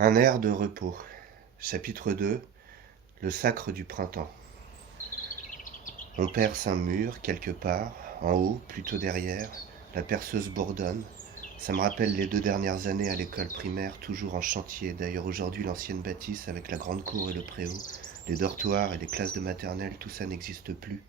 Un air de repos. Chapitre 2. Le sacre du printemps. On perce un mur quelque part, en haut, plutôt derrière. La perceuse bourdonne. Ça me rappelle les 2 dernières années à l'école primaire, toujours en chantier. D'ailleurs aujourd'hui l'ancienne bâtisse avec la grande cour et le préau, les dortoirs et les classes de maternelle, tout ça n'existe plus.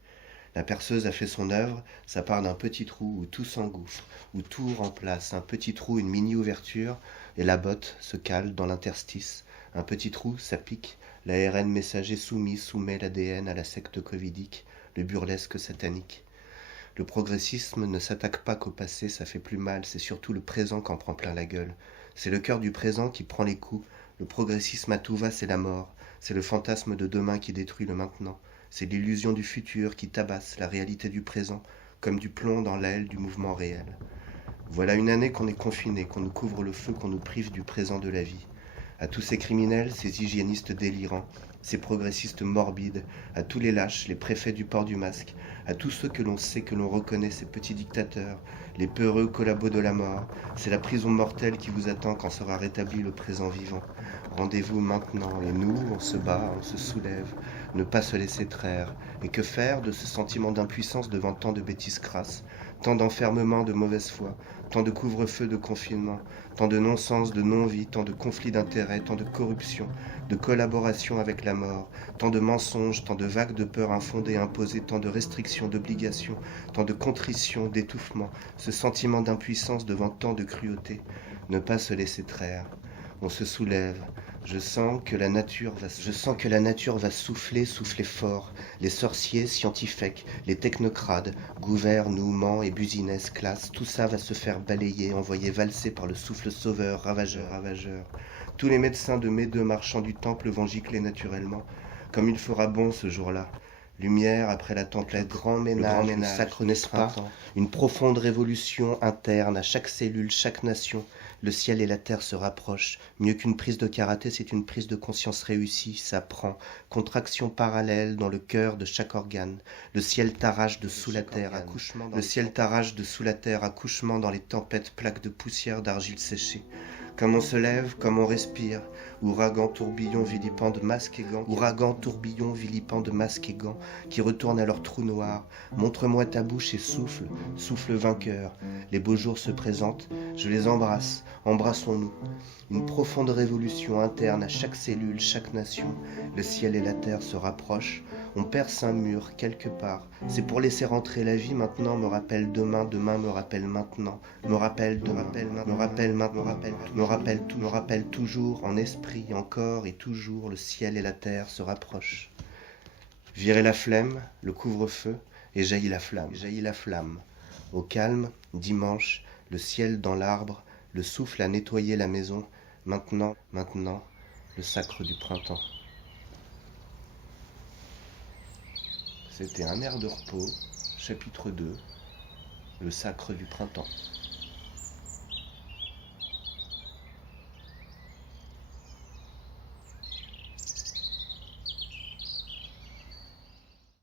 La perceuse a fait son œuvre, ça part d'un petit trou où tout s'engouffre, où tout remplace, un petit trou, une mini-ouverture, et la botte se cale dans l'interstice. Un petit trou, ça pique, l'ARN messager soumet l'ADN à la secte covidique, le burlesque satanique. Le progressisme ne s'attaque pas qu'au passé, ça fait plus mal, c'est surtout le présent qu'en prend plein la gueule. C'est le cœur du présent qui prend les coups. Le progressisme à tout va, c'est la mort. C'est le fantasme de demain qui détruit le maintenant. C'est l'illusion du futur qui tabasse la réalité du présent, comme du plomb dans l'aile du mouvement réel. Voilà une année qu'on est confiné, qu'on nous couvre le feu, qu'on nous prive du présent de la vie. À tous ces criminels, ces hygiénistes délirants, ces progressistes morbides, à tous les lâches, les préfets du port du masque, à tous ceux que l'on sait, que l'on reconnaît, ces petits dictateurs, les peureux collabos de la mort, c'est la prison mortelle qui vous attend quand sera rétabli le présent vivant. Rendez-vous maintenant, et nous, on se bat, on se soulève, ne pas se laisser traire. Et que faire de ce sentiment d'impuissance devant tant de bêtises crasses, tant d'enfermement de mauvaise foi, tant de couvre-feu de confinement, tant de non-sens, de non-vie, tant de conflits d'intérêts, tant de corruption, de collaboration avec la mort, tant de mensonges, tant de vagues de peur infondées, imposées, tant de restrictions, d'obligations, tant de contrition, d'étouffement, ce sentiment d'impuissance devant tant de cruauté. Ne pas se laisser traire. On se soulève. Je sens que la nature va souffler fort. Les sorciers scientifiques, les technocrates, gouvernent, nous, ment et business, classe, tout ça va se faire balayer, envoyer valser par le souffle sauveur, ravageur. Tous les médecins de mes 2 marchands du temple vont gicler naturellement, comme il fera bon ce jour-là. Lumière après la tempête, grand ménage, le sacre, n'est-ce pas? Une profonde révolution interne à chaque cellule, chaque nation. Le ciel et la terre se rapprochent. Mieux qu'une prise de karaté, c'est une prise de conscience réussie. Ça prend. Contraction parallèle dans le cœur de chaque organe. Le ciel t'arrache de sous la terre, accouchement dans les tempêtes, plaques de poussière, d'argile séchée. Comme on se lève, comme on respire. Ouragan, tourbillon, vilipende, masque et gants. Qui retournent à leur trou noir. Montre-moi ta bouche et souffle vainqueur. Les beaux jours se présentent, je les embrasse, embrassons-nous. Une profonde révolution interne à chaque cellule, chaque nation. Le ciel et la terre se rapprochent. On perce un mur quelque part. C'est pour laisser rentrer la vie maintenant. Me rappelle demain, demain me rappelle maintenant. Me rappelle toujours en esprit, encore et toujours. Le ciel et la terre se rapprochent. Virer la flemme, le couvre-feu, et jaillit la flamme. Au calme, dimanche, le ciel dans l'arbre, le souffle à nettoyer la maison. Maintenant, le sacre du printemps. C'était un air de repos, chapitre 2, le sacre du printemps.